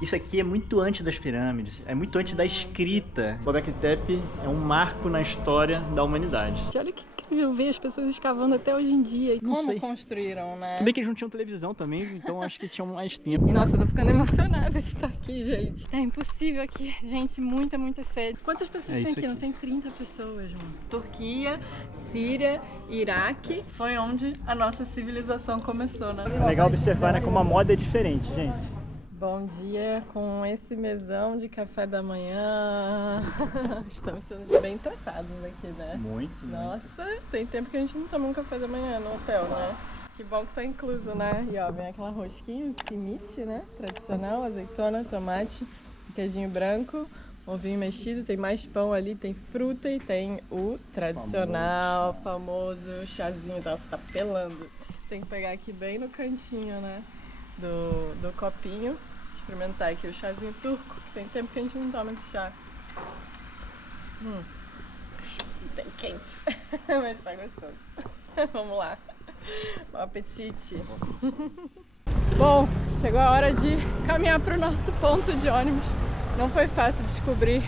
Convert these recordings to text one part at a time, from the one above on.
Isso aqui é muito antes das pirâmides, é muito antes da escrita. Göbekli Tepe é um marco na história da humanidade. Olha que incrível ver as pessoas escavando até hoje em dia. Não Como sei. construíram, né? Tudo bem que eles não tinham televisão também, então acho que tinham mais tempo. E nossa, eu tô ficando emocionada de estar aqui, gente. É impossível aqui, gente, muita sede. Quantas pessoas tem aqui? Não tem 30 pessoas, mano. Turquia, Síria, Iraque, foi onde a nossa civilização começou, né? É legal observar, né, como a moda é diferente, gente. Bom dia com esse mesão de café da manhã. Estamos sendo bem tratados aqui, né? Muito, Nossa, tem tempo que a gente não toma um café da manhã no hotel, né? Que bom que tá incluso, né? E ó, vem aquela rosquinha, cimite, né? Tradicional, azeitona, tomate, queijinho branco, ovinho mexido, tem mais pão ali, tem fruta e tem o tradicional, famoso chazinho. Nossa, tá pelando. Tem que pegar aqui bem no cantinho, né? Do copinho. Experimentar aqui o chazinho turco, que tem tempo que a gente não toma esse chá. Bem quente, mas tá gostoso. Vamos lá. Bom apetite. Bom, chegou a hora de caminhar para o nosso ponto de ônibus. Não foi fácil descobrir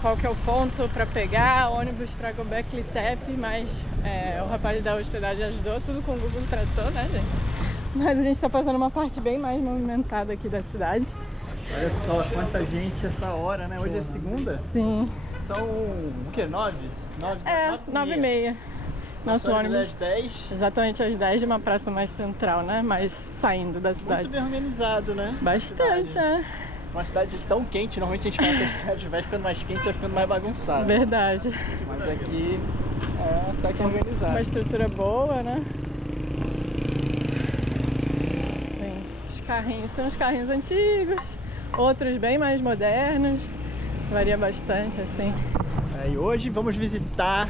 qual que é o ponto para pegar ônibus para Göbekli Tepe, mas o rapaz da hospedagem ajudou, tudo com o Google Tradutor, né, gente? Mas a gente está passando uma parte bem mais movimentada aqui da cidade. Olha só quanta gente essa hora, né? Hoje é segunda? Sim. São o quê? 9? 9h30. Nosso ônibus às 10. Exatamente às 10 de uma praça mais central, né? Mais saindo da cidade. Muito bem organizado, né? Bastante, Uma cidade tão quente, normalmente a gente fala que a cidade vai ficando mais quente, vai ficando mais bagunçada. Verdade. Mas aqui tá aqui organizado. Uma estrutura boa, né? Sim. Os carrinhos, tem uns carrinhos antigos, outros bem mais modernos. Varia bastante, assim. E hoje vamos visitar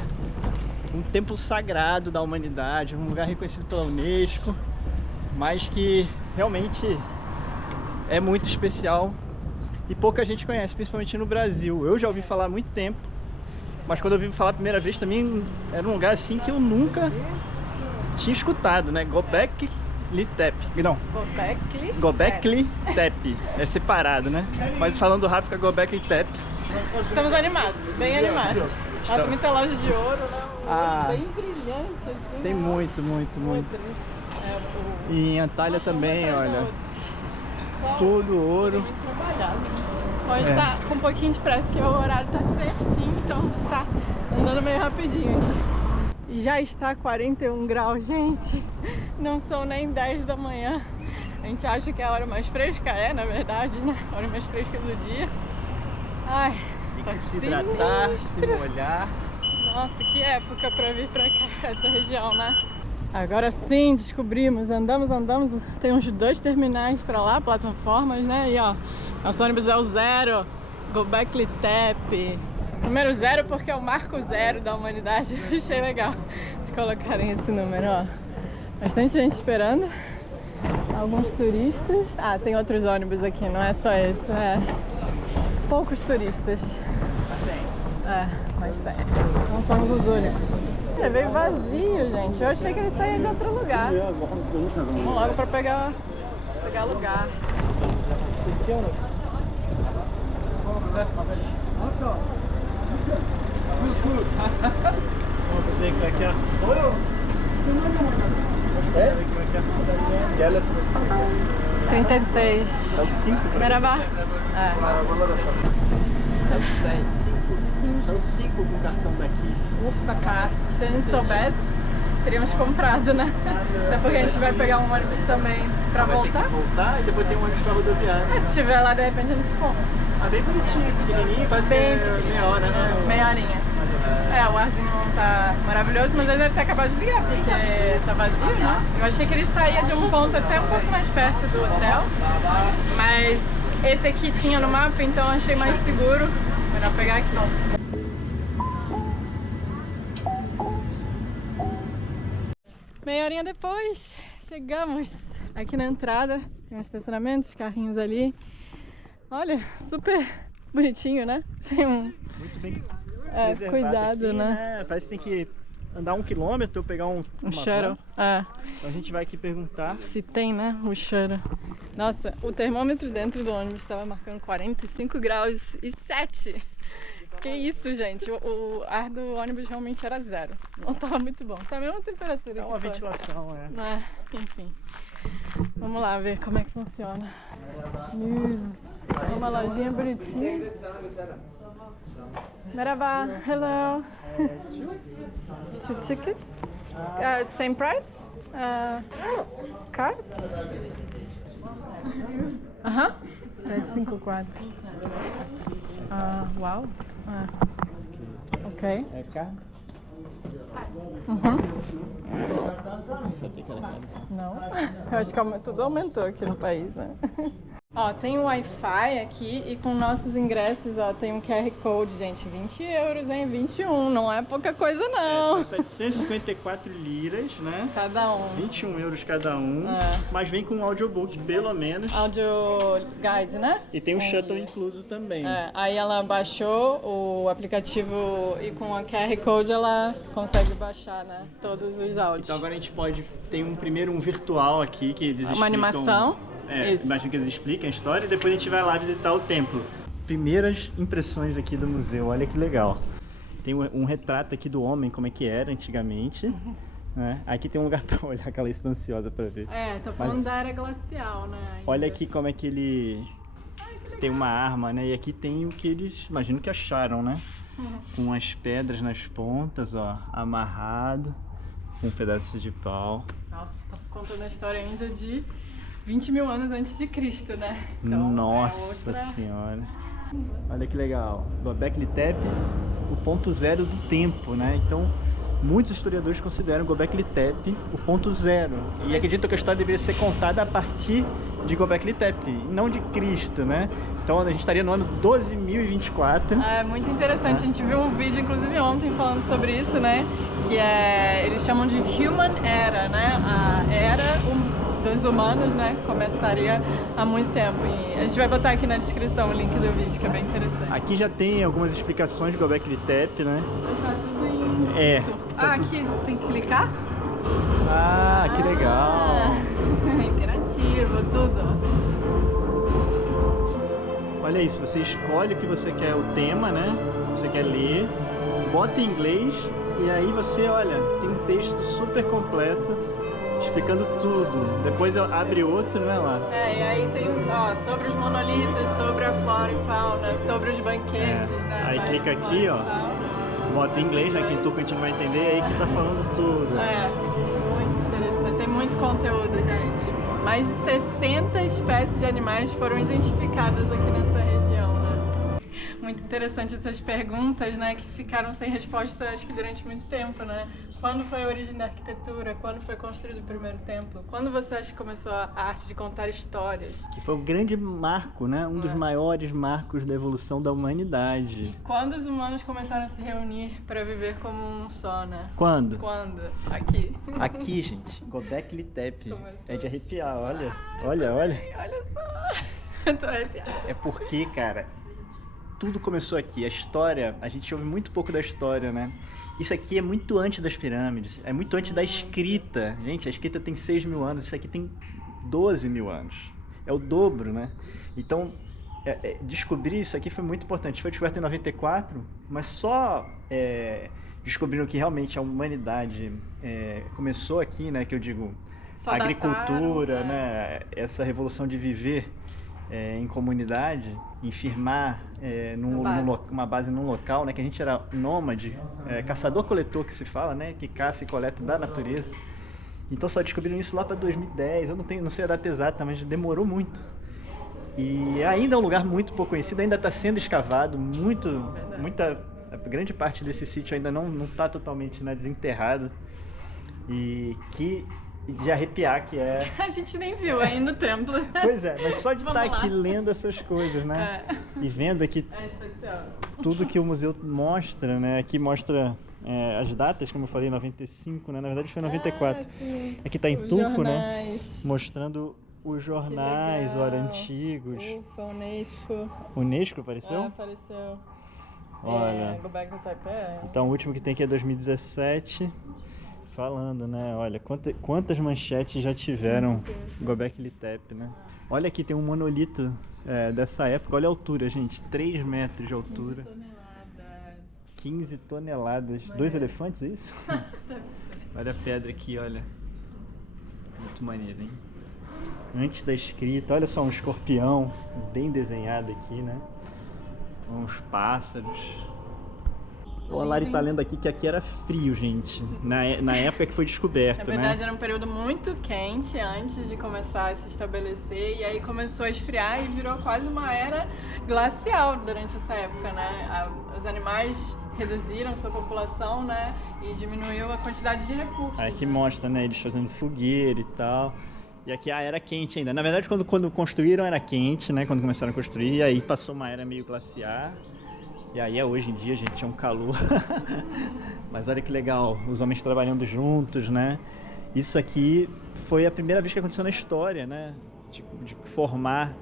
um templo sagrado da humanidade, um lugar reconhecido pela Unesco, mas que realmente é muito especial e pouca gente conhece, principalmente no Brasil. Eu já ouvi falar há muito tempo, mas quando eu ouvi falar a primeira vez também era um lugar assim que eu nunca tinha escutado, né? Göbekli Tepe. Não. Göbekli Tepe. É separado, né? Mas falando rápido, fica Göbekli Tepe. Estamos animados, bem animados. Nossa, muita loja de ouro, né? Bem brilhante, assim. Tem muito. E em Antalya também, olha. Todo ouro. Muito trabalhado. Bom, a gente tá com um pouquinho de pressa, porque o horário tá certinho, então a gente tá andando meio rapidinho aqui. Já está 41 graus, gente. Não são nem 10 da manhã. A gente acha que é a hora mais fresca, na verdade, né? A hora mais fresca do dia. Ai, tem que se hidratar, se molhar. Nossa, que época pra vir pra cá, essa região, né? Agora sim, descobrimos, andamos, tem uns 2 terminais pra lá, plataformas, né? E ó, nosso ônibus é o 0, Göbekli Tepe. Número 0 porque é o marco 0 da humanidade. Achei legal de colocarem esse número, ó. Bastante gente esperando, alguns turistas. Ah, tem outros ônibus aqui, não é só esse, poucos turistas. Mas tem. Não somos os únicos. É veio vazio, gente. Eu achei que ele saía de outro lugar. Vamos logo pra pegar lugar. Vamos ver aqui, ó. 36. São 5. Merhaba. São 5 com o cartão daqui. Ufa, cara. Se a gente soubesse, teríamos comprado, né? Até porque a gente vai pegar um ônibus também pra voltar. E depois tem um ônibus pra rodoviária. Se estiver lá, de repente a gente compra. Bem bonitinho, pequenininho, parece bem que é meia hora, né? Meia horinha. O arzinho não tá maravilhoso, mas ele deve ter acabado de ligar, porque tá vazio, né? Eu achei que ele saía de um ponto até um pouco mais perto do hotel, mas esse aqui tinha no mapa, então eu achei mais seguro. Melhor pegar aqui. Meia horinha depois, chegamos aqui na entrada, tem um estacionamento, os carrinhos ali. Olha, super bonitinho, né? Tem muito bem cuidado, aqui, né? Parece que tem que andar 1 quilômetro ou pegar um shuttle. Então a gente vai aqui perguntar se tem, né? O shuttle. Nossa, o termômetro dentro do ônibus estava marcando 45 graus e 7. Que isso, gente? O ar do ônibus realmente era 0. Não estava muito bom. Tá a mesma temperatura. É uma ventilação, Enfim. Vamos lá ver como é que funciona. É uma lojinha bonitinha. Merhaba, hello. 2 tickets? Same price? Card? 754. Uau. Ok. É carne? Não sabia que era caro assim. Não. Eu acho que tudo aumentou aqui no país, né? Ó, tem o Wi-Fi aqui e com nossos ingressos, ó, tem um QR Code, gente, 20 euros, hein? 21, não é pouca coisa não. São 754 liras, né? Cada um. 21 euros cada um, mas vem com um audiobook, pelo menos. Audio guide, né? E tem um shuttle incluso também. Aí ela baixou o aplicativo e com a QR Code ela consegue baixar, né? Todos os áudios. Então agora a gente pode... Tem um virtual aqui que eles explicam... Uma animação. Imagino que eles expliquem a história e depois a gente vai lá visitar o templo. Primeiras impressões aqui do museu, olha que legal. Tem um retrato aqui do homem, como é que era antigamente. Né? Aqui tem um lugar pra olhar, aquela lista ansiosa pra ver. Tá falando da era glacial, né? Olha aqui como é que ele... Tem uma arma, né? E aqui tem o que eles, imagino que acharam, né? Com as pedras nas pontas, ó, amarrado. Com um pedaço de pau. Nossa, tá contando a história ainda de 20 mil anos antes de Cristo, né? Então, nossa senhora. Olha que legal. Göbekli Tepe, o ponto zero do tempo, né? Então, muitos historiadores consideram Göbekli Tepe o ponto zero. E acreditam que a história deveria ser contada a partir de Göbekli Tepe, e não de Cristo, né? Então, a gente estaria no ano 12.024. É muito interessante. A gente viu um vídeo, inclusive ontem, falando sobre isso, né? Que eles chamam de Human Era, né? A era dos humanos, né? Começaria há muito tempo. E a gente vai botar aqui na descrição o link do vídeo, que é bem interessante. Aqui já tem algumas explicações de Göbekli Tepe, né? Tá tudo em... aqui tem que clicar? Que legal! Interativo, tudo. Olha isso, você escolhe o que você quer, o tema, né? Você quer ler, bota em inglês e aí você, olha, tem um texto super completo explicando tudo. Depois abre outro, né, lá? E aí tem, ó, sobre os monolitos, sobre a flora e fauna, sobre os banquetes, né? Aí clica aqui, ó, bota em inglês, né? Que em turco a gente não vai entender, é aí que tá falando tudo. Muito interessante, tem muito conteúdo, gente. Mais de 60 espécies de animais foram identificadas aqui nessa região, né? Muito interessante essas perguntas, né, que ficaram sem resposta, acho que durante muito tempo, né? Quando foi a origem da arquitetura? Quando foi construído o primeiro templo? Quando você acha que começou a arte de contar histórias? Que foi um grande marco, né? Um dos maiores marcos da evolução da humanidade. Quando os humanos começaram a se reunir para viver como um só, né? Quando? Quando? Aqui. Aqui, gente. Göbekli Tepe. É de arrepiar, olha. Olha só. Eu tô arrepiada. É porque, cara, tudo começou aqui. A história, a gente ouve muito pouco da história, né? Isso aqui é muito antes das pirâmides, é muito antes da escrita. Gente, a escrita tem 6 mil anos, isso aqui tem 12 mil anos. É o dobro, né? Então, descobrir isso aqui foi muito importante. Foi descoberto em 94, mas só descobriram que realmente a humanidade começou aqui, né? Que eu digo, a agricultura, né? Essa revolução de viver em comunidade, em firmar uma base num local, né? Que a gente era nômade, caçador-coletor que se fala, né? Que caça e coleta da natureza. Então só descobriram isso lá para 2010, eu não sei a data exata, mas demorou muito. E ainda é um lugar muito pouco conhecido, ainda está sendo escavado, a grande parte desse sítio ainda não está totalmente, né, desenterrado. E que de arrepiar que é... A gente nem viu ainda o templo. Pois é, mas só de estar aqui lendo essas coisas, né? E vendo aqui tudo que o museu mostra, né? Aqui mostra as datas, como eu falei, 95, né? Na verdade foi 94. Aqui está em turco, né? Mostrando os jornais, olha, antigos. Ufa, Unesco. Unesco apareceu? Apareceu. Olha. Göbekli Tepe. Então o último que tem aqui é 2017. falando, né? Olha, quantas manchetes já tiveram Göbekli Tepe, né? Olha aqui, tem um monolito dessa época. Olha a altura, gente. 3 metros de altura. 15 toneladas. 2 elefantes, é isso? Olha a pedra aqui, olha. Muito maneiro, hein? Antes da escrita, olha só, um escorpião bem desenhado aqui, né? Uns pássaros. O Lari tá lendo aqui que aqui era frio, gente. Na época que foi descoberto, Na verdade, né? era um período muito quente antes de começar a se estabelecer. E aí começou a esfriar e virou quase uma era glacial durante essa época, né? Os animais reduziram sua população, né? E diminuiu a quantidade de recursos. Aí que mostra, né? Eles fazendo fogueira e tal. E aqui a era quente ainda. Na verdade, quando construíram era quente, né? Quando começaram a construir, e aí passou uma era meio glaciar. E aí hoje em dia, gente, é um calor. Mas olha que legal, os homens trabalhando juntos, né? Isso aqui foi a primeira vez que aconteceu na história, né? De formar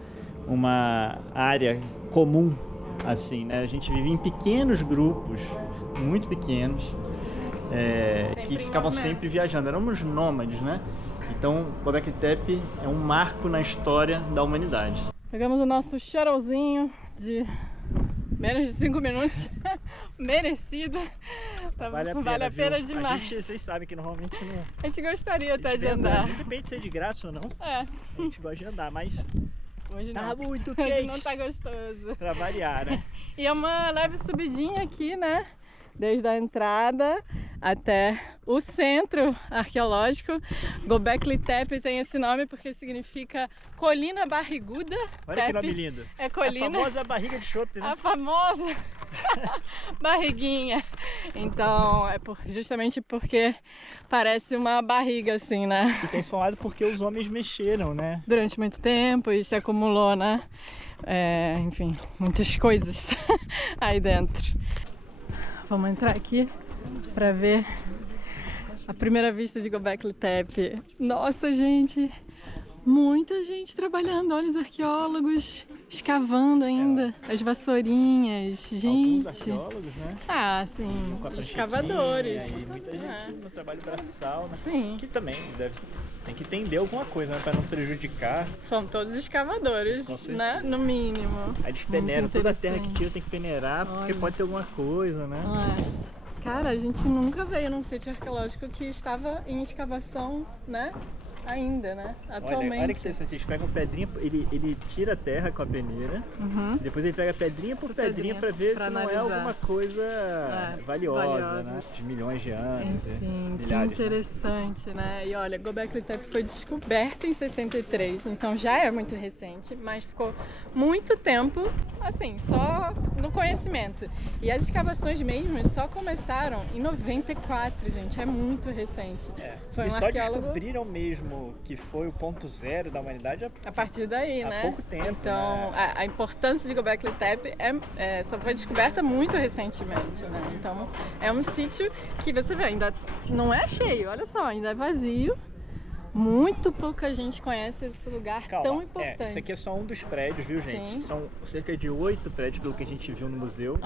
uma área comum, assim, né? A gente vivia em pequenos grupos, muito pequenos, que ficavam sempre viajando. Éramos nômades, né? Então, Göbekli Tepe é um marco na história da humanidade. Pegamos o nosso shuttleinho de menos de 5 minutos, merecido. Tá, vale a pena demais. Vocês sabem que normalmente não... A gente gostaria até de andar. Depende de ser de graça ou não. A gente gosta de andar, mas hoje tá não. muito quente. Hoje não tá gostoso. Pra variar, né? E é uma leve subidinha aqui, né? Desde a entrada até o centro arqueológico. Göbekli Tepe tem esse nome porque significa colina barriguda. Olha que nome lindo. É colina. A famosa barriga de chope, né? A famosa barriguinha. Então, justamente porque parece uma barriga assim, né? E tem se falado porque os homens mexeram, né? Durante muito tempo e se acumulou, né? Enfim, muitas coisas aí dentro. Vamos entrar aqui para ver a primeira vista de Göbekli Tepe. Nossa, gente! Muita gente trabalhando, olha os arqueólogos escavando ainda, as vassourinhas, gente. Alguns arqueólogos, né? Sim, escavadores. E muita gente no trabalho braçal, né? Sim. Que também tem que entender alguma coisa, né? Para não prejudicar. São todos escavadores, né? No mínimo. Aí eles peneiram toda a terra que tira, tem que peneirar, porque pode ter alguma coisa, né? Cara, a gente nunca veio num sítio arqueológico que estava em escavação, né? Ainda, né? Atualmente. Olha que interessante, eles pegam pedrinha, ele tira a terra com a peneira, depois ele pega pedrinha por pedrinha para ver se não é alguma coisa valiosa, né? De milhões de anos, enfim, milhares, que interessante, né? E olha, Göbekli Tepe foi descoberto em 63, então já é muito recente, mas ficou muito tempo, assim, só no conhecimento. E as escavações mesmo só começaram em 94, gente, é muito recente. Foi um só arqueólogo... descobriram mesmo que foi o ponto zero da humanidade a partir daí, né? Há pouco tempo. Então, né? a importância de Göbekli Tepe só foi descoberta muito recentemente, né? Então, é um sítio que você vê, ainda não é cheio, olha só, ainda é vazio. Muito pouca gente conhece esse lugar tão importante. Isso aqui é só um dos prédios, viu, gente? Sim. São cerca de 8 prédios, pelo que a gente viu no museu.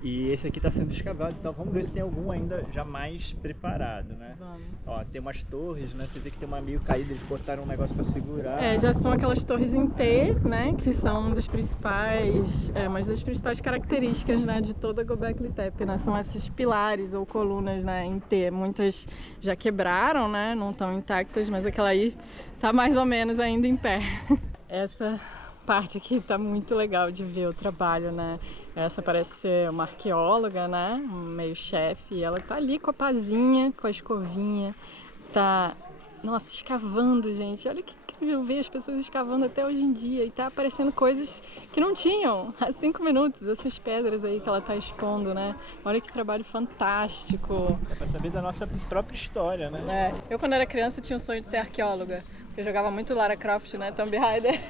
E esse aqui está sendo escavado, então vamos ver se tem algum ainda já mais preparado, né? Vamos. Ó, tem umas torres, né? Você vê que tem uma meio caída, eles botaram um negócio para segurar. Já são aquelas torres em T, né? Que são uma das principais características, né? De toda Göbekli Tepe, né? São esses pilares ou colunas, né? Em T. Muitas já quebraram, né? Não estão intactas, mas aquela aí tá mais ou menos ainda em pé. Essa parte aqui tá muito legal de ver o trabalho, né? Essa parece ser uma arqueóloga, né? Meio chefe. E ela tá ali com a pazinha, com a escovinha. Tá, nossa, escavando, gente. Olha que incrível ver as pessoas escavando até hoje em dia. E tá aparecendo coisas que não tinham há 5 minutos. Essas pedras aí que ela tá expondo, né? Olha que trabalho fantástico. É pra saber da nossa própria história, né? Eu, quando era criança, tinha um sonho de ser arqueóloga. Eu jogava muito Lara Croft, né? Tomb Raider.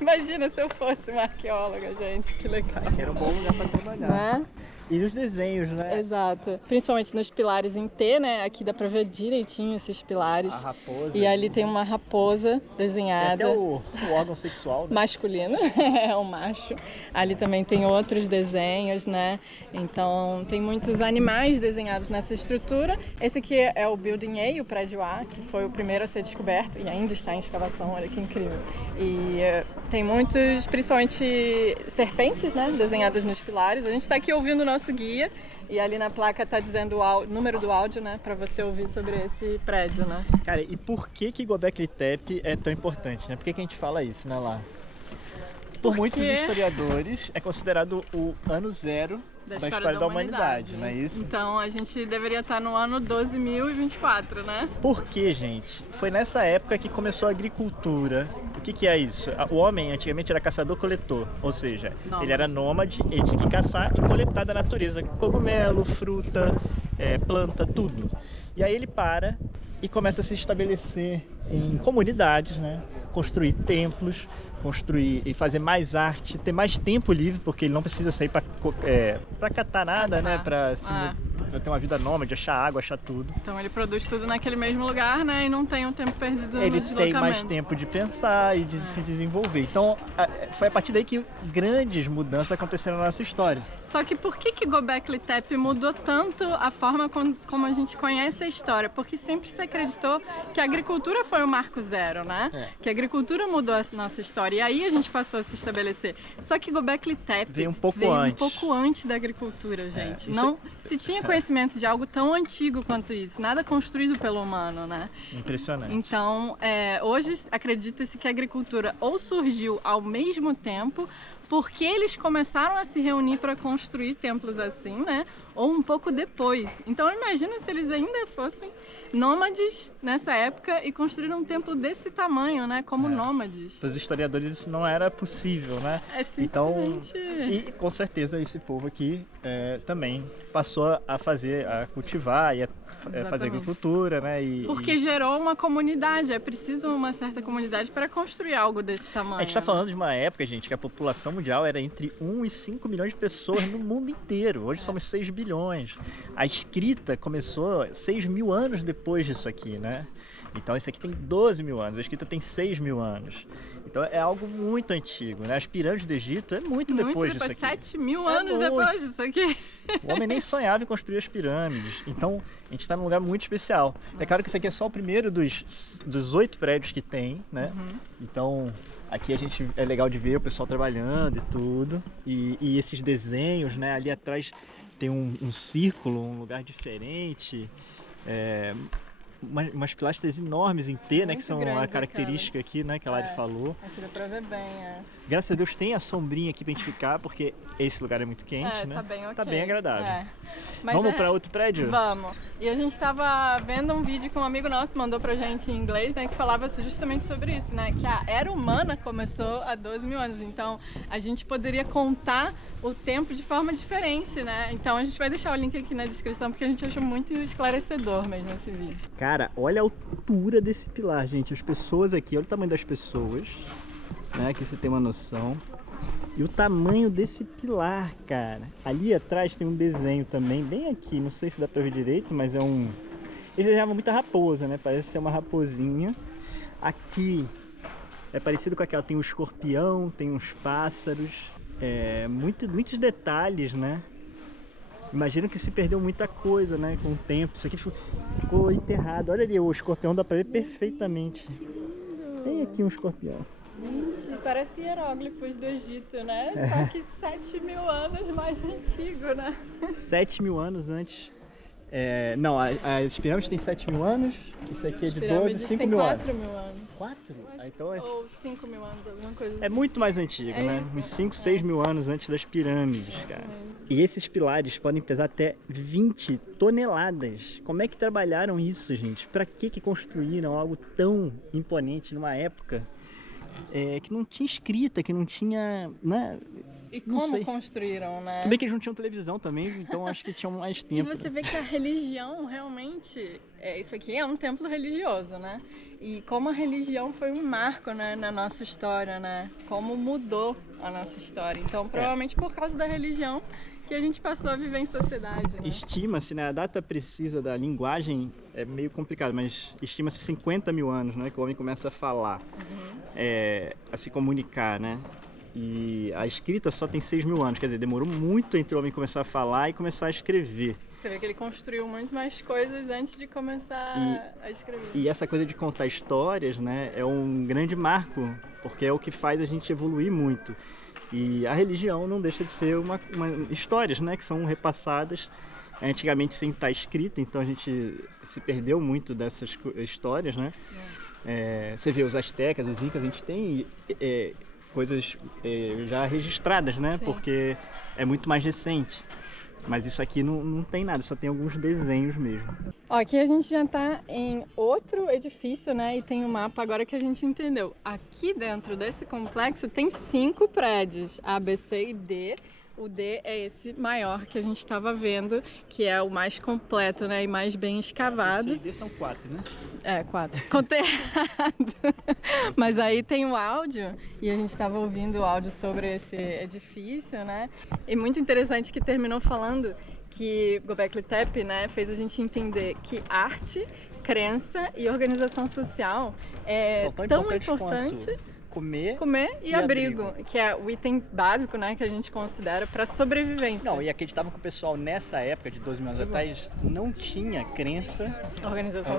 Imagina se eu fosse uma arqueóloga, gente. Que legal. Era um bom lugar pra trabalhar. Né? E os desenhos, né? Exato. Principalmente nos pilares em T, né? Aqui dá pra ver direitinho esses pilares. A raposa. E ali tem uma raposa Tem desenhada. até o órgão sexual, né? Masculino, é um macho. Ali também tem outros desenhos, né? Então tem muitos animais desenhados nessa estrutura. Esse aqui é o Building A, o prédio A, que foi o primeiro a ser descoberto e ainda está em escavação, olha que incrível. E tem muitos, principalmente serpentes, né? Desenhadas nos pilares. A gente está aqui ouvindo o nosso guia e ali na placa está dizendo o número do áudio, né? Para você ouvir sobre esse prédio, né? Cara, e por que Göbekli Tepe é tão importante, né? Por que a gente fala isso, né, lá? Por muitos historiadores é considerado o ano zero da história da humanidade, não é isso? Então a gente deveria estar no ano 12.024, né? Por quê, gente? Foi nessa época que começou a agricultura. O que é isso? O homem antigamente era caçador-coletor, ou seja, ele era nômade, ele tinha que caçar e coletar da natureza cogumelo, fruta, planta, tudo. E aí ele para e começa a se estabelecer em comunidades, né? Construir templos, construir e fazer mais arte, ter mais tempo livre, porque ele não precisa sair para catar nada, né? Para ter uma vida nômade, achar água, achar tudo. Então ele produz tudo naquele mesmo lugar, né? E não tem um tempo perdido no deslocamento. Ele tem mais tempo de pensar e de se desenvolver. Então foi a partir daí que grandes mudanças aconteceram na nossa história. Só que por que Göbekli Tepe mudou tanto a forma como a gente conhece a história? Porque sempre se acreditou que a agricultura foi o marco zero, né? Que a agricultura mudou a nossa história. E aí a gente passou a se estabelecer. Só que Göbekli Tepe veio um pouco antes da agricultura, gente. Não se tinha conhecimento de algo tão antigo quanto isso. Nada construído pelo humano, né? Impressionante. Então, hoje acredita-se que a agricultura ou surgiu ao mesmo tempo, porque eles começaram a se reunir para construir templos assim, né? Ou um pouco depois. Então imagina se eles ainda fossem nômades nessa época e construíram um templo desse tamanho, né? Como nômades. Para os historiadores isso não era possível, né? Simplesmente... Então, e com certeza esse povo aqui também passou a cultivar e a fazer agricultura, né? Porque gerou uma comunidade, é preciso uma certa comunidade para construir algo desse tamanho. A gente está falando de uma época, gente, que a população mundial era entre 1 e 5 milhões de pessoas no mundo inteiro. Hoje somos 6 bilhões. A escrita começou 6 mil anos depois disso aqui, né? Então isso aqui tem 12 mil anos, a escrita tem 6 mil anos. Então é algo muito antigo, né? As pirâmides do Egito é muito depois disso aqui. 7 mil anos depois disso aqui. O homem nem sonhava em construir as pirâmides. Então a gente está num lugar muito especial. É claro que isso aqui é só o primeiro dos 8 prédios que tem, né? Então aqui é legal de ver o pessoal trabalhando e tudo. E esses desenhos, né? Ali atrás tem um círculo, um lugar diferente. Umas pilastras enormes em T, né? Que são a característica aqui, né? Que a Lari falou. Aqui dá pra ver bem, Graças a Deus tem a sombrinha aqui pra gente ficar, porque esse lugar é muito quente, né? Tá bem ok. Tá bem agradável. Mas vamos pra outro prédio? Vamos. E a gente tava vendo um vídeo que um amigo nosso mandou pra gente em inglês, né? Que falava justamente sobre isso, né? Que a era humana começou há 12 mil anos. Então, a gente poderia contar o tempo de forma diferente, né? Então, a gente vai deixar o link aqui na descrição, porque a gente achou muito esclarecedor mesmo esse vídeo. Cara, olha a altura desse pilar, gente. As pessoas aqui, olha o tamanho das pessoas, né? Que você tem uma noção. E o tamanho desse pilar, cara. Ali atrás tem um desenho também, bem aqui. Não sei se dá pra ver direito, mas é um... Eles desenhavam muita raposa, né? Parece ser uma raposinha. Aqui é parecido com aquela. Tem um escorpião, tem uns pássaros. Muitos detalhes, né? Imagino que se perdeu muita coisa, né? Com o tempo. Isso aqui ficou enterrado. Olha ali, o escorpião dá pra ver perfeitamente. Tem aqui um escorpião. Gente, parece hieróglifos do Egito, né? Só que 7 mil anos mais antigo, né? 7 mil anos antes. Não, as pirâmides têm 7 mil anos. Isso aqui é de 12, 5 mil anos. 4 mil anos. 4? Então ou 5 mil anos, alguma coisa assim. É muito mais antigo, né? Uns 5, 6 mil anos antes das pirâmides, cara. E esses pilares podem pesar até 20 toneladas. Como é que trabalharam isso, gente? Pra que construíram algo tão imponente numa época que não tinha escrita, que não tinha, né? E Não como sei. construíram, né? Tudo bem que eles não tinham televisão também, então acho que tinham mais E tempo. você vê que a religião realmente, isso aqui é um templo religioso, né? E como a religião foi um marco, né, na nossa história, né? Como mudou a nossa história. Então, provavelmente por causa da religião que a gente passou a viver em sociedade, né? Estima-se, né, a data precisa da linguagem é meio complicado, mas estima-se 50 mil anos, né, que o homem começa a falar, a se comunicar, né? E a escrita só tem 6 mil anos, quer dizer, demorou muito entre o homem começar a falar e começar a escrever. Você vê que ele construiu muito mais coisas antes de começar a escrever. E essa coisa de contar histórias, né, é um grande marco, porque é o que faz a gente evoluir muito. E a religião não deixa de ser histórias, né, que são repassadas antigamente sem estar escrito, então a gente se perdeu muito dessas histórias, né? Você vê os astecas, os incas, a gente tem coisas já registradas, né? Sim. Porque é muito mais recente. Mas isso aqui não tem nada, só tem alguns desenhos mesmo. Ó, aqui a gente já tá em outro edifício, né? E tem um mapa agora que a gente entendeu. Aqui dentro desse complexo tem 5 prédios, A, B, C e D. O D é esse maior que a gente estava vendo, que é o mais completo, né? E mais bem escavado. C e D são 4, né? 4. Contei errado. Mas aí tem o áudio, e a gente estava ouvindo o áudio sobre esse edifício, né? E muito interessante que terminou falando que Göbekli Tepe, né, fez a gente entender que arte, crença e organização social é tão importante. Comer e abrigo, que é o item básico, né, que a gente considera para sobrevivência. Não, e acreditava que o pessoal nessa época de 12 mil anos atrás não tinha crença, organização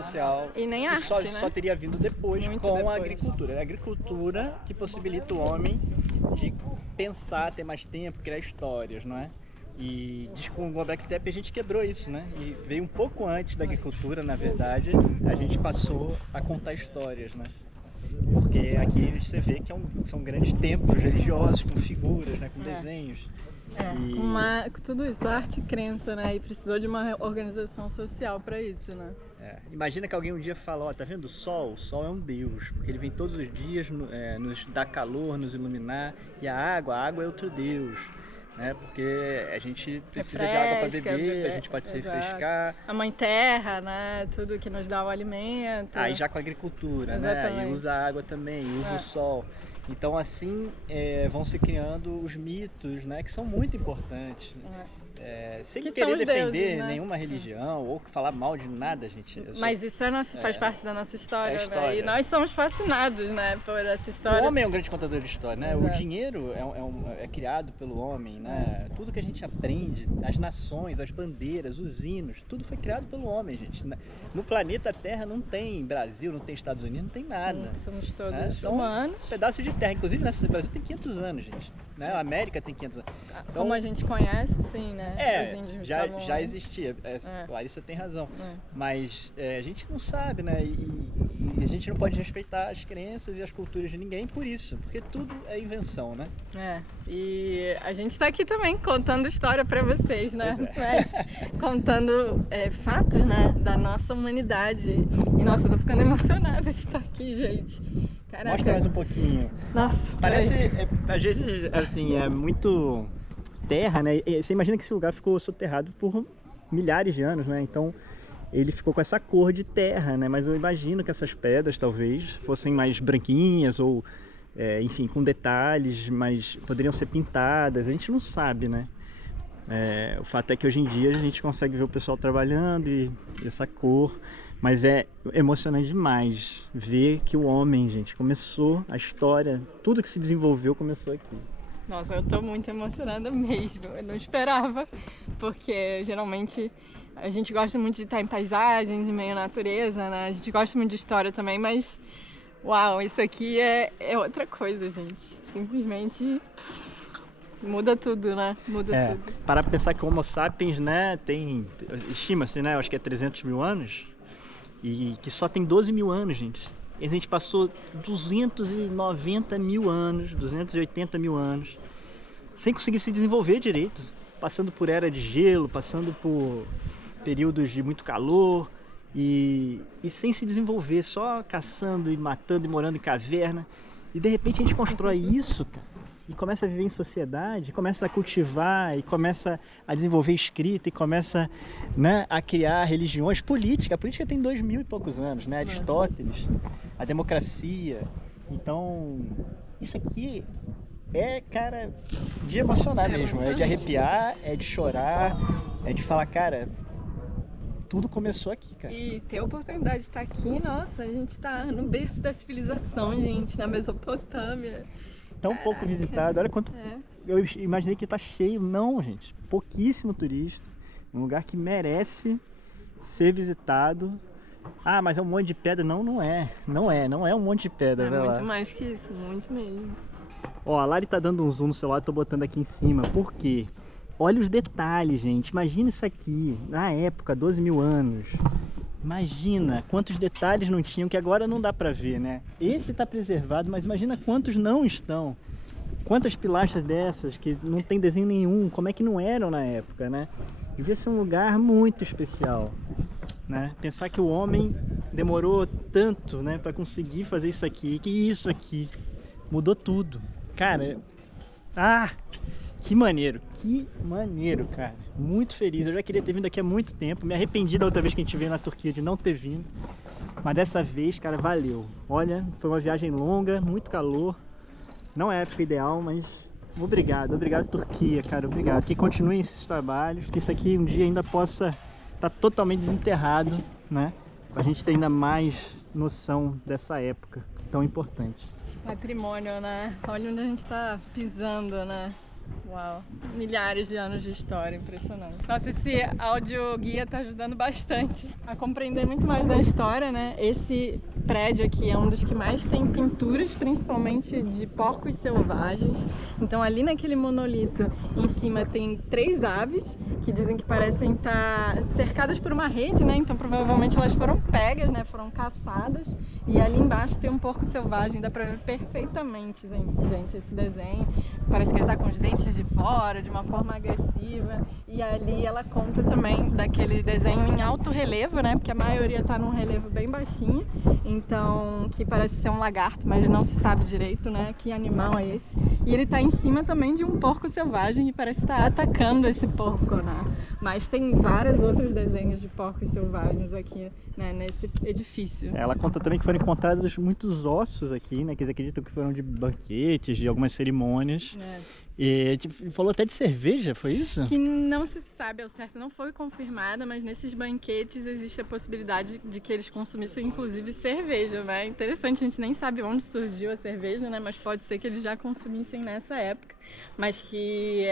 social e nem arte, né? Só teria vindo depois Muito com depois. a agricultura. É a agricultura que possibilita o homem de pensar, ter mais tempo, criar histórias, não é? E diz que com o Göbekli Tepe a gente quebrou isso, né? E veio um pouco antes da agricultura, na verdade, a gente passou a contar histórias, né? Porque aqui você vê que são grandes templos religiosos, com figuras, né, com desenhos. Com tudo isso, arte e crença, né? E precisou de uma organização social para isso, né? Imagina que alguém um dia fala, ó, tá vendo o sol? O sol é um deus, porque ele vem todos os dias nos dar calor, nos iluminar. E a água é outro deus. Né? Porque a gente precisa de água para beber, a gente pode se refrescar. A mãe terra, né? Tudo que nos dá o alimento. Aí já com a agricultura, né? E usa a água também, usa o sol. Então assim vão se criando os mitos, né? Que são muito importantes. Sem querer defender deuses, né? Nenhuma religião ou falar mal de nada, gente. Mas isso faz parte da nossa história, né? E nós somos fascinados, né, por essa história. O homem é um grande contador de história, né? O dinheiro é criado pelo homem, né? Tudo que a gente aprende, as nações, as bandeiras, os hinos, tudo foi criado pelo homem, gente. No planeta Terra não tem Brasil, não tem Estados Unidos, não tem nada. Somos todos humanos. Um pedaço de terra. Inclusive, o Brasil tem 500 anos, gente. Né? A América tem 500 anos. Então, como a gente conhece, sim, né? Já existia. Larissa tem razão. Mas a gente não sabe, né? E a gente não pode respeitar as crenças e as culturas de ninguém por isso. Porque tudo é invenção, né? E a gente tá aqui também contando história pra vocês, né? Mas, contando fatos, né? Da nossa humanidade. E nossa, eu tô ficando emocionada de estar aqui, gente. Caraca. Mostra mais um pouquinho. Nossa. Parece, às vezes, assim, é muito terra, né? E você imagina que esse lugar ficou soterrado por milhares de anos, né? Então, ele ficou com essa cor de terra, né? Mas eu imagino que essas pedras, talvez, fossem mais branquinhas ou, enfim, com detalhes, mas poderiam ser pintadas. A gente não sabe, né? O fato é que hoje em dia a gente consegue ver o pessoal trabalhando e essa cor, mas é emocionante demais ver que o homem, gente, começou a história, tudo que se desenvolveu começou aqui. Nossa, eu tô muito emocionada mesmo, eu não esperava, porque geralmente a gente gosta muito de estar em paisagens, em meio à natureza, né? A gente gosta muito de história também, mas uau, isso aqui é outra coisa, gente, simplesmente... Muda tudo, né? Muda tudo. Para pensar que o Homo sapiens, né, estima-se, né, eu acho que é 300 mil anos, e que só tem 12 mil anos, gente. E a gente passou 290 mil anos, 280 mil anos, sem conseguir se desenvolver direito, passando por era de gelo, passando por períodos de muito calor, e sem se desenvolver, só caçando e matando e morando em caverna. E de repente a gente constrói isso, cara. e começa a viver em sociedade, começa a cultivar e começa a desenvolver escrita e começa, né, a criar religiões, política. A política tem 2000 e poucos anos, né? Aristóteles, a democracia. Então, isso aqui é, cara, de emocionar mesmo, é de arrepiar, é de chorar, é de falar, cara, tudo começou aqui, cara. E ter a oportunidade de estar aqui, nossa, a gente tá no berço da civilização, gente, na Mesopotâmia. Tão pouco visitado, olha quanto... Eu imaginei que tá cheio, não, gente, pouquíssimo turista, um lugar que merece ser visitado. Ah, mas é um monte de pedra. Não, não é um monte de pedra, É muito mais que isso, muito mesmo. Ó, a Lari tá dando um zoom no celular, tô botando aqui em cima, por quê? Olha os detalhes, gente, imagina isso aqui, na época, 12 mil anos. Imagina quantos detalhes não tinham, que agora não dá pra ver, né? Esse tá preservado, mas imagina quantos não estão. Quantas pilastras dessas que não tem desenho nenhum, como é que não eram na época, né? Devia ser um lugar muito especial, né? Pensar que o homem demorou tanto, né, para conseguir fazer isso aqui, que isso aqui mudou tudo. Cara, que maneiro, cara. Muito feliz. Eu já queria ter vindo aqui há muito tempo. Me arrependi da outra vez que a gente veio na Turquia de não ter vindo. Mas dessa vez, cara, valeu. Olha, foi uma viagem longa, muito calor. Não é a época ideal, mas obrigado Turquia, cara, obrigado. Que continuem esses trabalhos, que isso aqui um dia ainda possa estar totalmente desenterrado, né? Pra gente ter ainda mais noção dessa época tão importante. Patrimônio, né? Olha onde a gente tá pisando, né? Uau, milhares de anos de história, impressionante. Nossa, esse audioguia tá ajudando bastante a compreender muito mais da história, né? Esse prédio aqui é um dos que mais tem pinturas, principalmente de porcos selvagens. Então ali naquele monolito em cima tem 3 aves que dizem que parecem estar cercadas por uma rede, né? Então provavelmente elas foram pegas, né? Foram caçadas. E ali embaixo tem um porco selvagem, dá pra ver perfeitamente, gente, esse desenho. Parece que ele tá com os dentes de fora, de uma forma agressiva. E ali ela conta também daquele desenho em alto relevo, né? Porque a maioria tá num relevo bem baixinho. Então, que parece ser um lagarto, mas não se sabe direito, né? Que animal é esse. E ele tá em cima também de um porco selvagem e parece estar atacando esse porco, né? Mas tem vários outros desenhos de porcos selvagens aqui, né? Nesse edifício. Ela conta também que foram encontrados muitos ossos aqui, né? Que eles acreditam que foram de banquetes, de algumas cerimônias. E falou até de cerveja, foi isso? Que não se sabe ao certo, não foi confirmada, mas nesses banquetes existe a possibilidade de que eles consumissem inclusive cerveja, né? Interessante, a gente nem sabe onde surgiu a cerveja, né? Mas pode ser que eles já consumissem nessa época. Mas que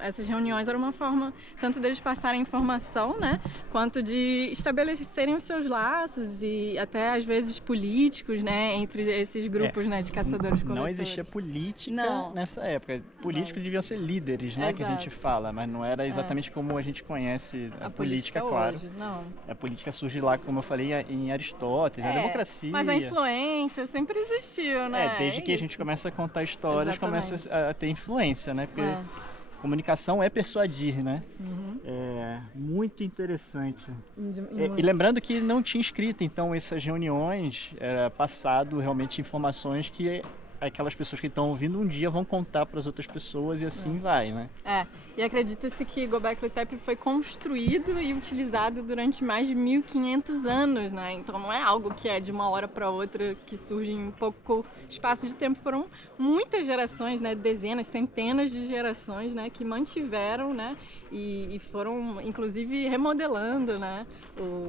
essas reuniões eram uma forma tanto deles passarem informação, né? Quanto de estabelecerem os seus laços e até às vezes políticos, né? Entre esses grupos, né? De caçadores-coletores. Não existia política nessa época. Políticos deviam ser líderes, né? Exato. Que a gente fala, mas não era exatamente como a gente conhece a política, claro. Hoje, não. A política surge lá, como eu falei, em Aristóteles, a democracia. Mas a influência sempre existiu, né? Desde que a gente começa a contar histórias, começa a ter influência, né? Porque comunicação é persuadir, né? É muito interessante. E lembrando que não tinha escrita, então essas reuniões era passado realmente informações que aquelas pessoas que estão ouvindo um dia vão contar para as outras pessoas e assim vai, né? E acredita-se que Göbekli Tepe foi construído e utilizado durante mais de 1500 anos, né? Então não é algo que é de uma hora para outra, que surge em pouco espaço de tempo. Foram muitas gerações, né? Dezenas, centenas de gerações, né? Que mantiveram, né? E foram, inclusive, remodelando, né?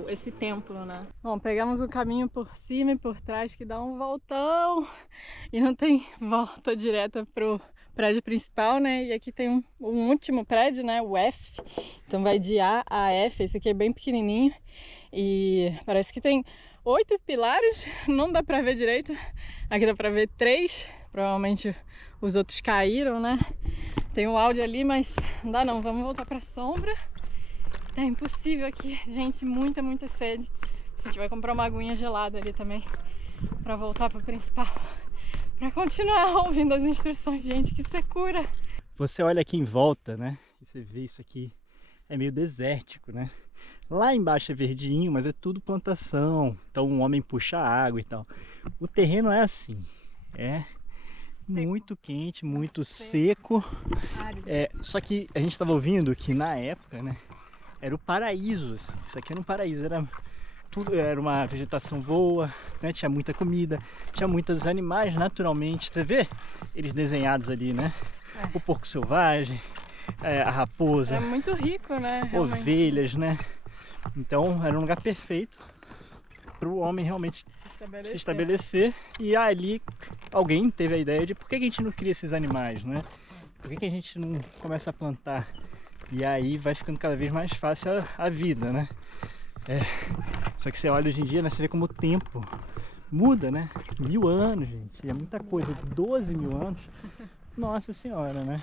Esse templo, né? Bom, pegamos o caminho por cima e por trás que dá um voltão e não tem volta direta pro prédio principal, né? E aqui tem um último prédio, né? O F. Então vai de A a F. Esse aqui é bem pequenininho e parece que tem 8 pilares. Não dá pra ver direito. Aqui dá pra ver 3. Provavelmente os outros caíram, né? Tem um áudio ali, mas não dá não. Vamos voltar pra sombra. É impossível aqui, gente. Muita sede. A gente vai comprar uma aguinha gelada ali também pra voltar pro principal. Pra continuar ouvindo as instruções, gente, que secura. Você olha aqui em volta, né? E você vê isso aqui, é meio desértico, né? Lá embaixo é verdinho, mas é tudo plantação. Então um homem puxa água e tal. O terreno é assim, muito quente, muito seco. Só que a gente estava ouvindo que na época, né, era o paraíso. Isso aqui era um paraíso, era uma vegetação boa, né, tinha muita comida, tinha muitos animais naturalmente. Você vê eles desenhados ali, né? O porco selvagem, a raposa. É muito rico, né? Realmente. Ovelhas, né? Então era um lugar perfeito para o homem realmente se estabelecer. E ali alguém teve a ideia de por que a gente não cria esses animais, né? Por que a gente não começa a plantar? E aí vai ficando cada vez mais fácil a vida, né? Só que você olha hoje em dia, né, você vê como o tempo muda, né? 1000 anos, gente, é muita coisa. 12 mil anos, nossa senhora, né?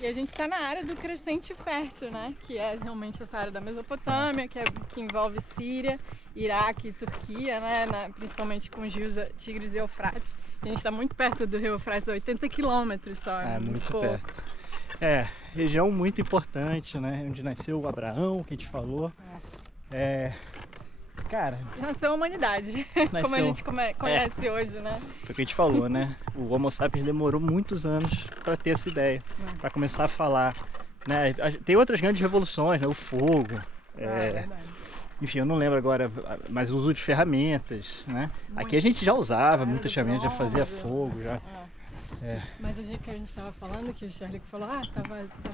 E a gente está na área do Crescente Fértil, né? Que é realmente essa área da Mesopotâmia, que envolve Síria, Iraque e Turquia, né? Principalmente com os rios Tigres e Eufrates. A gente está muito perto do rio Eufrates, 80 quilômetros só. Muito perto. Região muito importante, né? Onde nasceu o Abraão, que a gente falou. Cara, nasceu a humanidade, como a gente conhece hoje, né? Foi o que a gente falou, né? O Homo sapiens demorou muitos anos para ter essa ideia, para começar a falar, né? Tem outras grandes revoluções, né? O fogo, enfim, eu não lembro agora, mas o uso de ferramentas, né? Aqui a gente já usava muitas ferramentas, já fazia fogo, já. Mas que a gente estava falando, que o Charlie falou, tá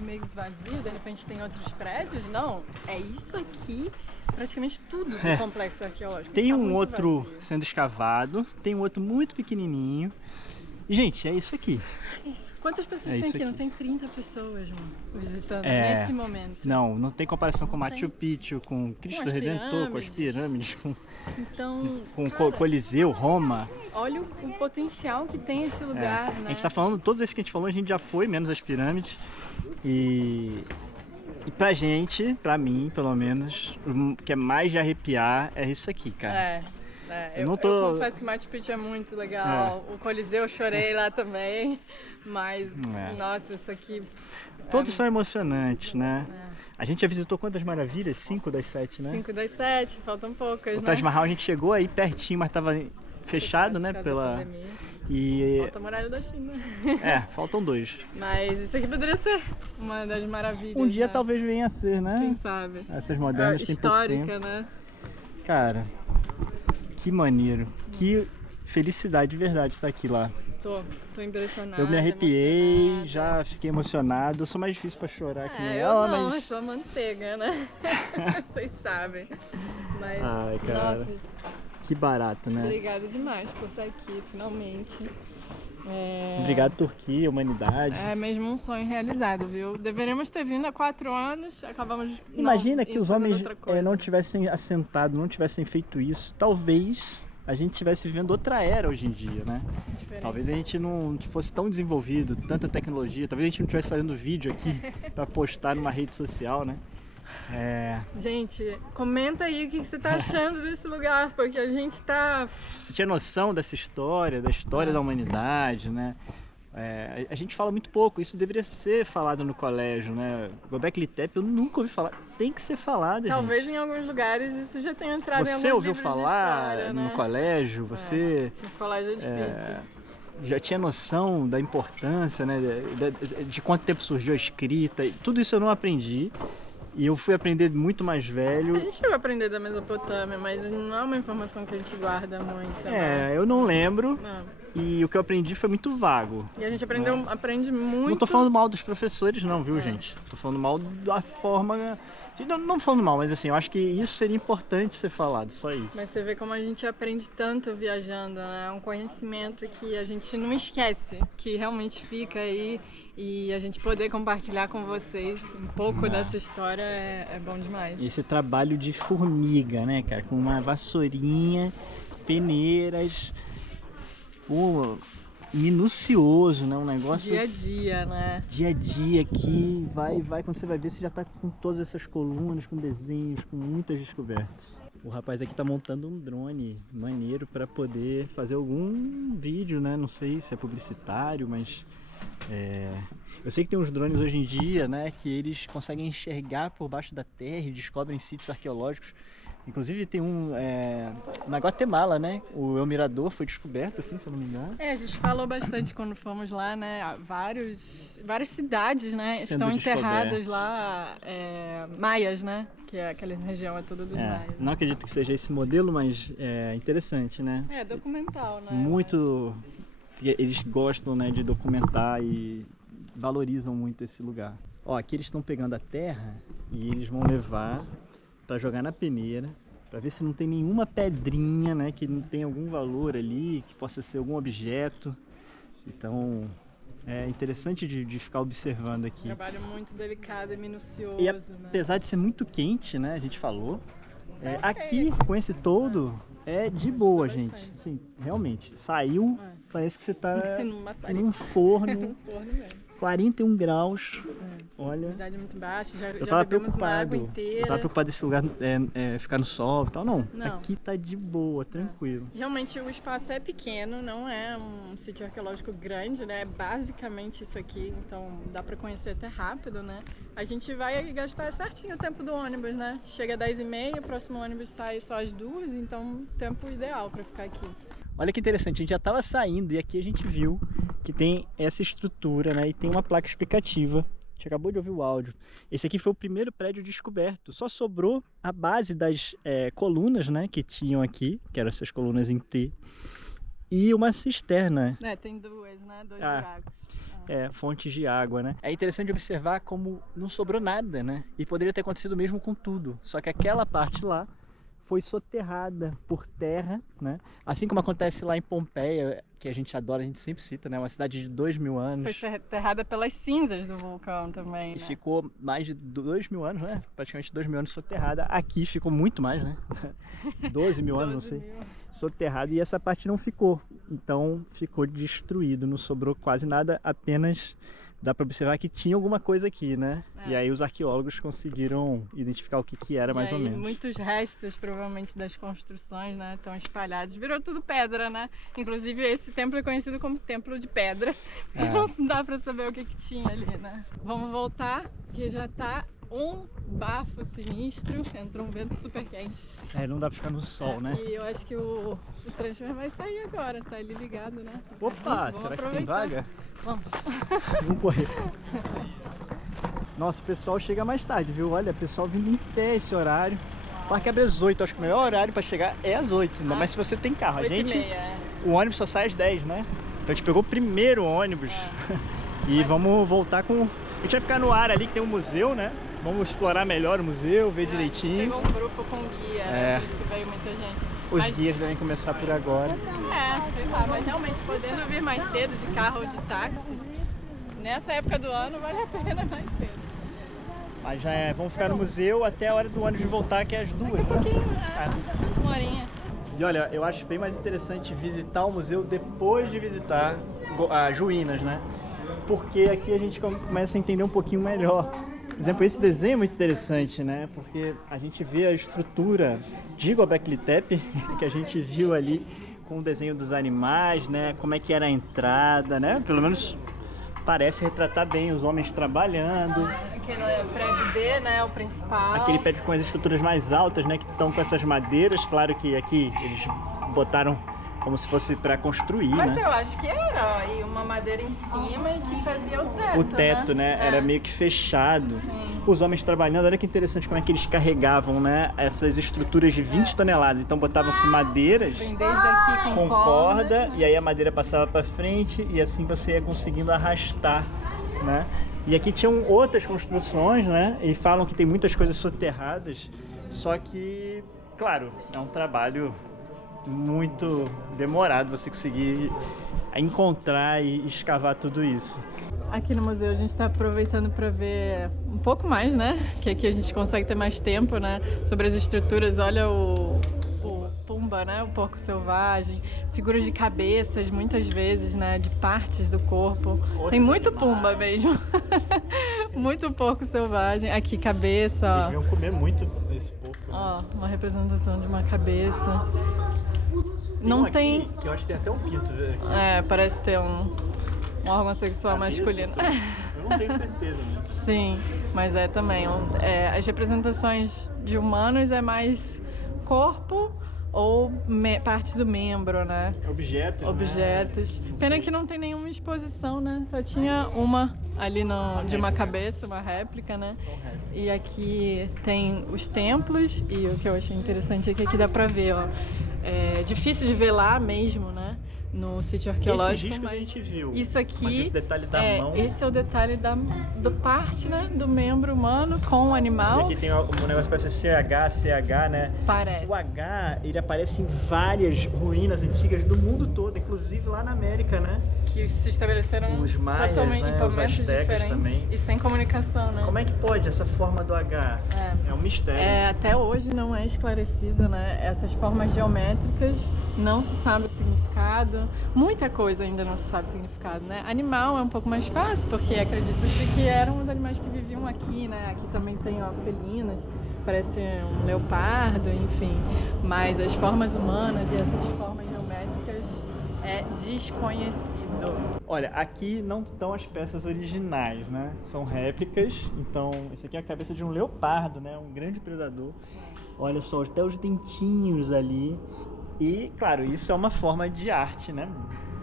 meio vazio, de repente tem outros prédios. Não, é isso aqui, praticamente tudo do complexo arqueológico. Tem um outro sendo escavado, tem um outro muito pequenininho. E, gente, é isso aqui. Quantas pessoas tem aqui? Não tem 30 pessoas, visitando nesse momento. Não tem comparação com Machu Picchu, com Cristo Redentor, com as pirâmides, com o Coliseu, Roma. Olha o potencial que tem esse lugar, né? A gente está falando, todos esses que a gente falou, a gente já foi, menos as pirâmides. E pra gente, pra mim, pelo menos, o que é mais de arrepiar é isso aqui, cara. Eu confesso que Machu Picchu é muito legal. O Coliseu eu chorei lá também, mas nossa, isso aqui... Todos são emocionantes, né? A gente já visitou quantas maravilhas? 5 das 7, né? 5 das 7, faltam poucas, O Taj Mahal a gente chegou aí pertinho, mas estava fechado, né? Pela... Falta a muralha da China. Faltam 2. Mas isso aqui poderia ser uma das maravilhas. Um dia talvez venha a ser, né? Quem sabe? Essas modernas têm pouco tempo. Histórica, né? Cara, que maneiro. Que felicidade de verdade estar aqui lá. Tô impressionada. Eu me arrepiei, já fiquei emocionado. Eu sou mais difícil pra chorar que nem ela, mas... Eu sou manteiga, né? Vocês sabem. Mas, ai, cara, nossa, que barato, né? Obrigada demais por estar aqui, finalmente. Obrigado, Turquia, humanidade. É mesmo um sonho realizado, viu? Deveríamos ter vindo há 4 anos, acabamos... Imagina que os homens não tivessem assentado, não tivessem feito isso. Talvez a gente estivesse vivendo outra era hoje em dia, né? Diferente. Talvez a gente não fosse tão desenvolvido, tanta tecnologia. Talvez a gente não estivesse fazendo vídeo aqui para postar numa rede social, né? Gente, comenta aí o que você tá achando desse lugar, porque a gente tá... Você tinha noção dessa história, da humanidade, né? A gente fala muito pouco, isso deveria ser falado no colégio, né? Göbekli Tepe eu nunca ouvi falar, tem que ser falado, Talvez gente. Em alguns lugares isso já tenha entrado em alguns livros de história. Você ouviu falar no colégio? Você... No colégio é difícil. Já tinha noção da importância, né? De quanto tempo surgiu a escrita, tudo isso eu não aprendi. E eu fui aprender muito mais velho. A gente chegou a aprender da Mesopotâmia, mas não é uma informação que a gente guarda muito. Né? Eu não lembro. E o que eu aprendi foi muito vago. E a gente aprende muito... Não tô falando mal dos professores não, viu, gente? Tô falando mal da forma... Não falando mal, mas assim, eu acho que isso seria importante ser falado, só isso. Mas você vê como a gente aprende tanto viajando, né? É um conhecimento que a gente não esquece, que realmente fica aí, e a gente poder compartilhar com vocês um pouco dessa história é bom demais. Esse trabalho de formiga, né, cara? Com uma vassourinha, peneiras, minucioso, né? Um negócio... Dia a dia, né? Dia a dia aqui, vai, quando você vai ver, você já tá com todas essas colunas, com desenhos, com muitas descobertas. O rapaz aqui tá montando um drone maneiro para poder fazer algum vídeo, né? Não sei se é publicitário, mas... Eu sei que tem uns drones hoje em dia, né? Que eles conseguem enxergar por baixo da terra e descobrem sítios arqueológicos Inclusive tem na Guatemala, né? O El Mirador foi descoberto, assim, se eu não me engano. A gente falou bastante quando fomos lá, né? Várias cidades, né? Sendo estão enterradas lá, maias, né? Que aquela região é toda dos maias. Não acredito que seja esse modelo, mas é interessante, né? É documental, né? Muito. Eles gostam, né, de documentar e valorizam muito esse lugar. Ó, aqui eles estão pegando a terra e eles vão levar para jogar na peneira, para ver se não tem nenhuma pedrinha, né, que não tem algum valor ali, que possa ser algum objeto. Então é interessante de ficar observando aqui. Trabalho muito delicado e minucioso, E né? apesar de ser muito quente, né, a gente falou, aqui com esse toldo é de boa, gente. Assim, realmente, saiu, parece que você tá num forno. Num forno mesmo. 41 graus, olha. Umidade muito baixa, Eu tava bebemos uma água preocupado. inteira. Eu tava preocupado desse lugar ficar no sol e tal. Não, Não. aqui tá de boa, tranquilo. Realmente o espaço é pequeno, não é um sítio arqueológico grande, né? É basicamente isso aqui, então dá pra conhecer até rápido, né? A gente vai gastar certinho o tempo do ônibus, né? Chega às 10h30, o próximo ônibus sai só às 2h, então tempo ideal pra ficar aqui. Olha que interessante, a gente já estava saindo e aqui a gente viu que tem essa estrutura, né? E tem uma placa explicativa. A gente acabou de ouvir o áudio. Esse aqui foi o primeiro prédio descoberto. Só sobrou a base das colunas, né? Que tinham aqui, que eram essas colunas em T. E uma cisterna. Tem duas, né? Dois buracos. Fontes de água, né? É interessante observar como não sobrou nada, né? E poderia ter acontecido mesmo com tudo. Só que aquela parte lá foi soterrada por terra, né? Assim como acontece lá em Pompeia, que a gente adora, a gente sempre cita, né? Uma cidade de 2.000 anos. Foi soterrada pelas cinzas do vulcão também, E né? ficou mais de 2.000 anos, né? Praticamente 2.000 anos soterrada. Aqui ficou muito mais, né? 12.000 anos, não sei. Soterrado, e essa parte não ficou. Então ficou destruído, não sobrou quase nada, apenas dá para observar que tinha alguma coisa aqui, né? E aí os arqueólogos conseguiram identificar o que era mais ou menos. Muitos restos, provavelmente, das construções, né? Estão espalhados. Virou tudo pedra, né? Inclusive esse templo é conhecido como Templo de Pedra. Não dá para saber o que tinha ali, né? Vamos voltar, que já tá um bafo sinistro, entrou um vento super quente. Não dá pra ficar no sol, né? E eu acho que o transfer vai sair agora, tá ali ligado, né? Opa, Vamos será aproveitar. que tem vaga? Vamos. Vamos correr. Nossa, o pessoal chega mais tarde, viu? Olha, o pessoal vindo em pé esse horário. O parque abre às 8, acho que o melhor horário pra chegar é às 8, ainda mais se você tem carro. A gente, 8h30, o ônibus só sai às 10, né? Então a gente pegou o primeiro ônibus e vamos voltar com... A gente vai ficar no ar ali que tem um museu, né? Vamos explorar melhor o museu, ver direitinho. Chegou um grupo com guia, né? Por isso que veio muita gente. Os guias devem começar por agora. Sei lá, mas realmente podendo vir mais cedo de carro ou de táxi, nessa época do ano vale a pena mais cedo. Mas já vamos ficar no museu até a hora do ônibus voltar, que é às 2. Um pouquinho, uma horinha. E olha, eu acho bem mais interessante visitar o museu depois de visitar Juínas, né? Porque aqui a gente começa a entender um pouquinho melhor. Por exemplo, esse desenho é muito interessante, né? Porque a gente vê a estrutura de Göbekli Tepe, que a gente viu ali com o desenho dos animais, né? Como é que era a entrada, né? Pelo menos parece retratar bem os homens trabalhando. Aquele prédio D, né? O principal. Aquele prédio com as estruturas mais altas, né? Que estão com essas madeiras. Claro que aqui eles botaram como se fosse para construir, Mas né? eu acho que era, ó, e uma madeira em cima e que fazia o teto, O teto, né? Era meio que fechado. Sim. Os homens trabalhando, olha que interessante como é que eles carregavam, né? Essas estruturas de 20 toneladas. Então botavam-se madeiras Vem desde aqui com corda, e aí a madeira passava para frente e assim você ia conseguindo arrastar, né? E aqui tinham outras construções, né? E falam que tem muitas coisas soterradas, só que, claro, é um trabalho muito demorado você conseguir encontrar e escavar tudo isso. Aqui no museu a gente está aproveitando para ver um pouco mais, né? Que aqui a gente consegue ter mais tempo, né? Sobre as estruturas. Olha o Pumba, né? O porco selvagem. Figuras de cabeças, muitas vezes, né? De partes do corpo. Tem muito Pumba mesmo. Muito porco selvagem. Aqui, cabeça, ó. Eles deviam comer muito esse porco. Ó, uma representação de uma cabeça. Não tem... Que eu acho que tem até um pinto, velho. Parece ter um órgão sexual masculino. Eu não tenho certeza, né? Sim, mas também. As representações de humanos é mais corpo ou partes do membro, né? Objetos. Né? Pena que não tem nenhuma exposição, né? Só tinha uma ali de uma cabeça, uma réplica, né? E aqui tem os templos, e o que eu achei interessante é que aqui dá pra ver, ó. É difícil de ver lá mesmo, né? No sítio arqueológico. Esses riscos a gente viu. Isso aqui, mas esse detalhe da mão. Esse é o detalhe do parte, né? Do membro humano com o animal. E aqui tem um negócio que parece CH, né? Parece. O H, ele aparece em várias ruínas antigas do mundo todo, inclusive lá na América, né? Que se estabeleceram os maias, totalmente né? em momentos diferentes também. E sem comunicação, né? Como é que pode essa forma do H? É um mistério. Até hoje não é esclarecido, né? Essas formas geométricas não se sabe o significado. Muita coisa ainda não se sabe o significado, né? Animal é um pouco mais fácil, porque acredita-se que eram os animais que viviam aqui, né? Aqui também tem, ó, felinos, parece um leopardo, enfim. Mas as formas humanas e essas formas geométricas é desconhecido. Olha, aqui não estão as peças originais, né? São réplicas. Então, esse aqui é a cabeça de um leopardo, né? Um grande predador. Olha só, até os dentinhos ali. E, claro, isso é uma forma de arte, né?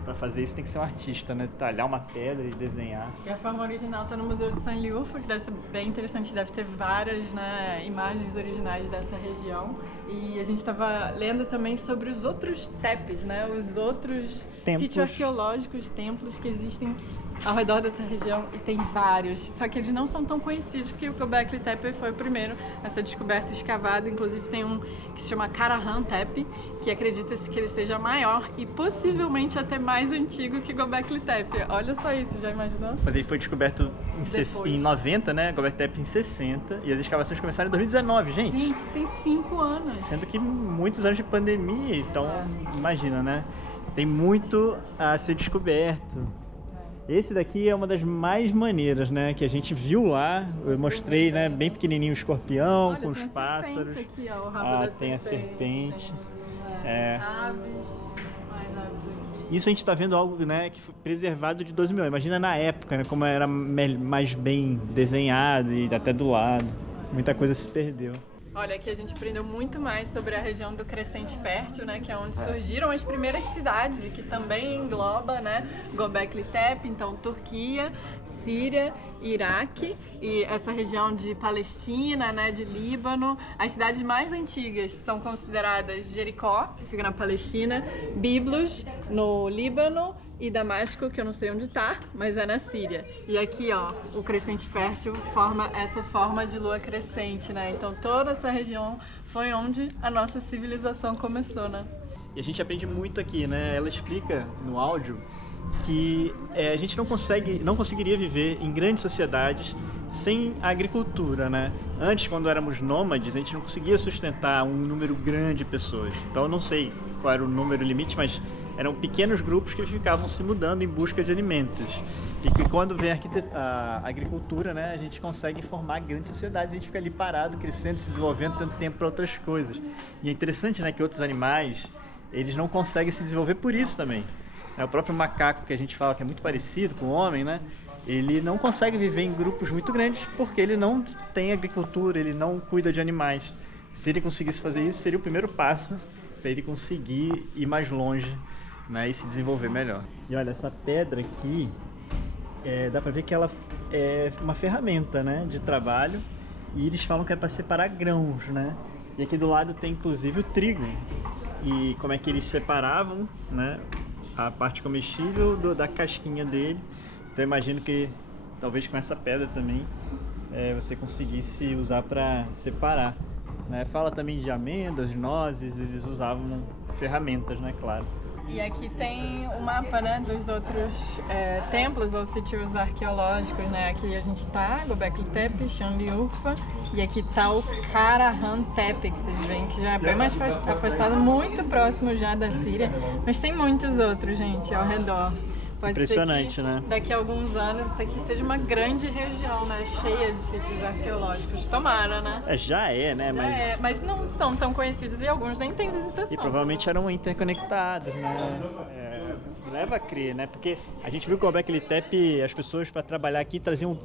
Para fazer isso tem que ser um artista, né? Talhar uma pedra e desenhar. E a forma original está no Museu de Sanliurfa, que deve ser bem interessante, deve ter várias, né, imagens originais dessa região. E a gente estava lendo também sobre os outros tepes, né? Os outros sítios arqueológicos, templos que existem ao redor dessa região, e tem vários, só que eles não são tão conhecidos, porque o Göbekli Tepe foi o primeiro a ser descoberto e escavado. Inclusive tem um que se chama Karahan Tepe, que acredita-se que ele seja maior e possivelmente até mais antigo que Göbekli Tepe. Olha só isso, já imaginou? Mas ele foi descoberto em 90, né? Göbekli Tepe em 60, e as escavações começaram em 2019, gente. Gente, tem 5 anos. Sendo que muitos anos de pandemia, então imagina, né? Tem muito a ser descoberto. Esse daqui é uma das mais maneiras, né? Que a gente viu lá. Eu mostrei, né? Bem pequenininho o escorpião. Olha, com os pássaros. Aqui, ó, o rabo da tem serpente. a serpente. Aves. Mais aves aqui. Isso a gente está vendo algo, né? Que foi preservado de 12 mil. Imagina na época, né? Como era mais bem desenhado e até do lado. Muita coisa se perdeu. Olha, aqui a gente aprendeu muito mais sobre a região do Crescente Fértil, né, que é onde surgiram as primeiras cidades e que também engloba, né, Göbekli Tepe, então Turquia, Síria, Iraque e essa região de Palestina, né, de Líbano. As cidades mais antigas são consideradas Jericó, que fica na Palestina, Byblos, no Líbano, e Damasco, que eu não sei onde tá, mas é na Síria. E aqui, ó, o Crescente Fértil forma essa forma de lua crescente, né? Então toda essa região foi onde a nossa civilização começou, né? E a gente aprende muito aqui, né? Ela explica no áudio que a gente não conseguiria viver em grandes sociedades sem a agricultura, né? Antes, quando éramos nômades, a gente não conseguia sustentar um número grande de pessoas. Então eu não sei qual era o número limite, mas eram pequenos grupos que ficavam se mudando em busca de alimentos. E que quando vem a agricultura, né, a gente consegue formar grandes sociedades, a gente fica ali parado, crescendo, se desenvolvendo, tendo tempo para outras coisas. E é interessante, né, que outros animais, eles não conseguem se desenvolver por isso também. O próprio macaco, que a gente fala que é muito parecido com o homem, né, ele não consegue viver em grupos muito grandes porque ele não tem agricultura, ele não cuida de animais. Se ele conseguisse fazer isso, seria o primeiro passo para ele conseguir ir mais longe, né, e se desenvolver melhor. E olha, essa pedra aqui, dá para ver que ela é uma ferramenta, né, de trabalho, e eles falam que é para separar grãos, né? E aqui do lado tem inclusive o trigo, e como é que eles separavam, né, a parte comestível da casquinha dele. Então eu imagino que talvez com essa pedra também você conseguisse usar para separar, né? Fala também de amêndoas, nozes, eles usavam ferramentas, né, claro. E aqui tem o mapa, né, dos outros templos ou sítios arqueológicos, né? Aqui a gente tá, Göbekli Tepe, Şanlıurfa, e aqui tá o Karahan Tepe, que vocês veem que já é bem mais afastado, muito próximo já da Síria, mas tem muitos outros, gente, ao redor. Pode impressionante, ser que, né? Daqui a alguns anos isso aqui seja uma grande região, né? Cheia de sítios arqueológicos. Tomara, né? Já é, né? Mas não são tão conhecidos e alguns nem têm visitação. E provavelmente eram interconectados, né? Leva a crer, né? Porque a gente viu que o Göbekli Tepe, as pessoas para trabalhar aqui traziam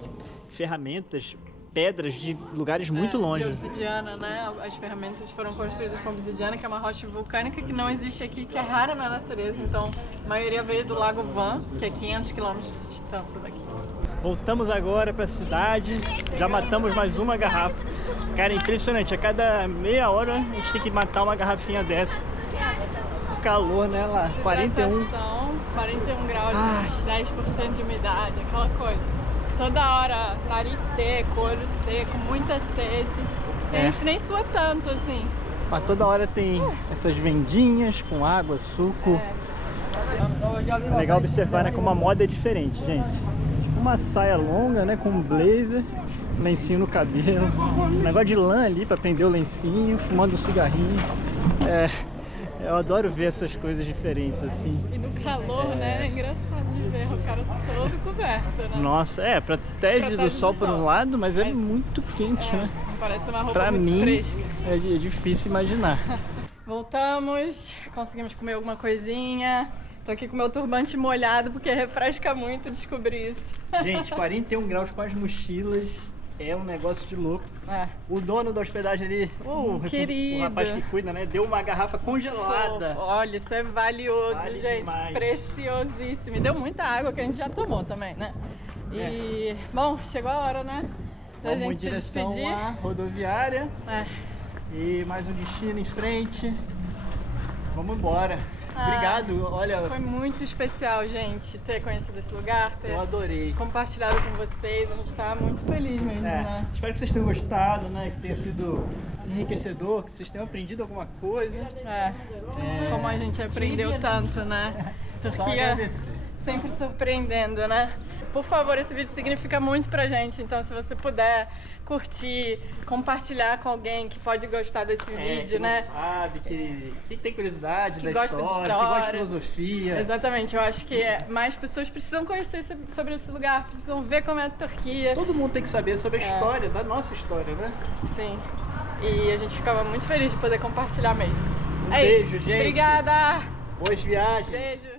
ferramentas pedras de lugares muito longe. De obsidiana, né? As ferramentas foram construídas com obsidiana, que é uma rocha vulcânica que não existe aqui, que é rara na natureza. Então, a maioria veio do Lago Van, que é 500 km de distância daqui. Voltamos agora para a cidade, já matamos mais uma garrafa. Cara, é impressionante, a cada meia hora a gente tem que matar uma garrafinha dessa. O calor, né, lá, 41 graus, 10% de umidade, aquela coisa. Toda hora, nariz seco, olho seco, muita sede. E a gente nem sua tanto, assim. Mas toda hora tem essas vendinhas com água, suco. É legal observar, né, como a moda é diferente, gente. Uma saia longa, né, com um blazer, lencinho no cabelo, um negócio de lã ali para prender o lencinho, fumando um cigarrinho. Eu adoro ver essas coisas diferentes assim. E no calor, né, é engraçado de ver o cara todo coberto, né? Nossa, protege do sol por um lado, mas é muito quente, né? Parece uma roupa pra muito mim, fresca. É difícil imaginar. Voltamos, conseguimos comer alguma coisinha. Tô aqui com meu turbante molhado porque refresca muito descobrir isso. Gente, 41 graus com as mochilas é um negócio de louco. O dono da hospedagem ali, querido, o rapaz que cuida, né, deu uma garrafa congelada. Olha, isso é valioso, Vale gente, demais. Preciosíssimo. E deu muita água que a gente já tomou também, né? E, bom, chegou a hora, né, da gente se despedir. Vamos em direção à rodoviária. E mais um destino em frente. Vamos embora. Obrigado, olha. Foi muito especial, gente, ter conhecido esse lugar, eu adorei. Compartilhado com vocês. A gente tá muito feliz mesmo, né? Espero que vocês tenham gostado, né? Que tenha sido enriquecedor, que vocês tenham aprendido alguma coisa. Como a gente aprendeu tanto, né? Turquia sempre surpreendendo, né? Por favor, esse vídeo significa muito pra gente, então se você puder curtir, compartilhar com alguém que pode gostar desse vídeo, que né? Não sabe, que tem curiosidade que da gosta história, de história, que gosta de filosofia. Exatamente, eu acho que mais pessoas precisam conhecer sobre esse lugar, precisam ver como é a Turquia. Todo mundo tem que saber sobre a história, da nossa história, né? Sim, e a gente ficava muito feliz de poder compartilhar mesmo. Beijo, isso. gente. Obrigada! Boas viagens! Beijo!